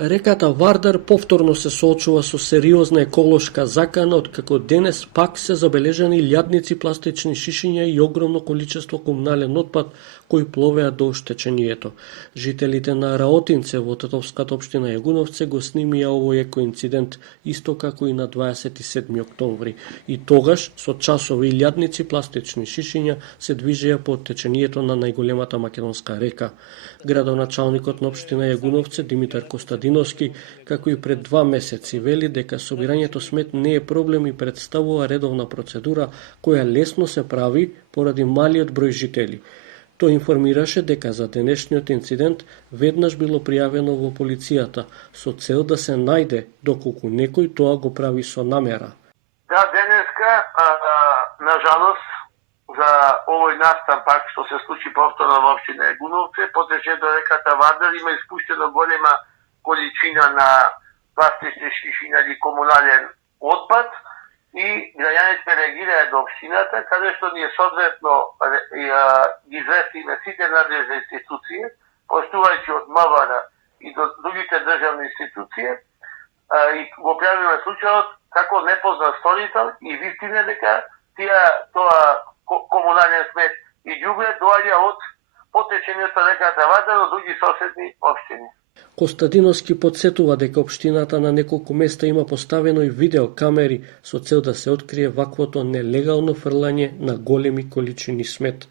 Реката Вардар повторно се соочува со сериозна еколошка закана, откако денес пак се забележани илјадници пластични шишиња и огромно количество комунален отпад кои пловеа до оштечението. Жителите на Раотинце во Тетовската општина Јагуновце го снимија овој екоинцидент исто како и на 27 октомври. И тогаш со часови илјадници пластични шишиња се движеа по течението на најголемата македонска река. Градоначалникот на општина Јагуновце Димитар Костадиновски, како и пред 2 месеци, вели дека собирањето смет не е проблем и представува редовна процедура која лесно се прави поради малиот број жители. Тој информираше дека за денешниот инцидент веднаш било пријавено во полицијата со цел да се најде доколку некој тоа го прави со намера. Да, денеска, на жалост, за овој настан пак што се случи повторно во општина Јагуновце, по течението реката Вардар има испуштено голема количина на пластични шишиња или комунален отпад и граѓаните реагираат до општината, каде што ние соодветно известиме сите надлежни институции, поштувајќи од МВР и до другите државни институции, и го пријавиме случајот како непознат сторител и вистина дека тоа комунален смет и ѓубре доаѓа од потечењето реката Вардар до други соседни општини. Костадиновски потсетува дека општината на неколку места има поставено и видеокамери со цел да се открие ваквото нелегално фрлање на големи количини смет.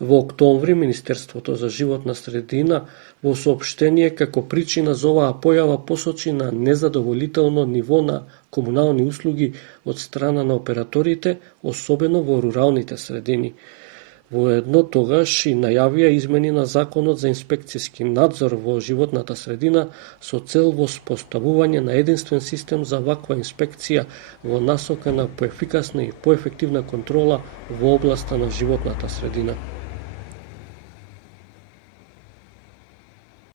Во октомври Министерството за животна средина во соопштение како причина за оваа појава посочи на незадоволително ниво на комунални услуги од страна на операторите, особено во руралните средини. Воедно тогаш и најавија измени на Законот за инспекцијски надзор во животната средина со цел воспоставување на единствен систем за ваква инспекција во насока на поефикасна и поефективна контрола во областа на животната средина.